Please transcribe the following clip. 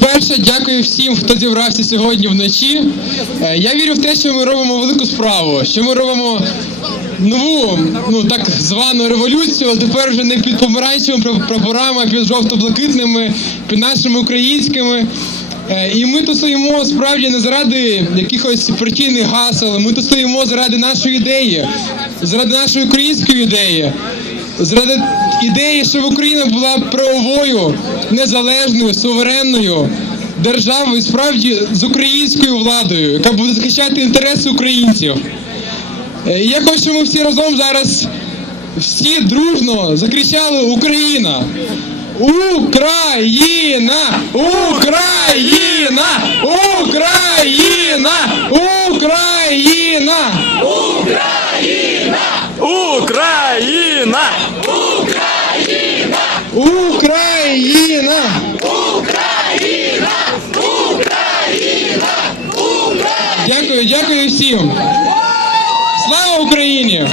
По-перше, дякую всім, хто зібрався сьогодні вночі. Е, Я вірю в те, що ми робимо велику справу, що ми робимо нову, ну так звану революцію, але тепер вже не під помаранчевими пра- прапорами, а під жовто-блакитними, під нашими українськими. Е, І ми тут стоїмо справді не заради якихось партійних гасел, ми тут стоїмо заради нашої ідеї, заради нашої української ідеї, заради ідеї, щоб Україна була правовою, незалежною, суверенною державою, справді з українською владою, яка буде захищати інтереси українців. Е, Я хочу, щоб ми всі разом зараз всі дружно закричали Україна. Україна! Україна! Україна! Україна! Україна! Україна! Україна! Україна! Україна! Україна! Дякую, дякую всім! Слава Україні!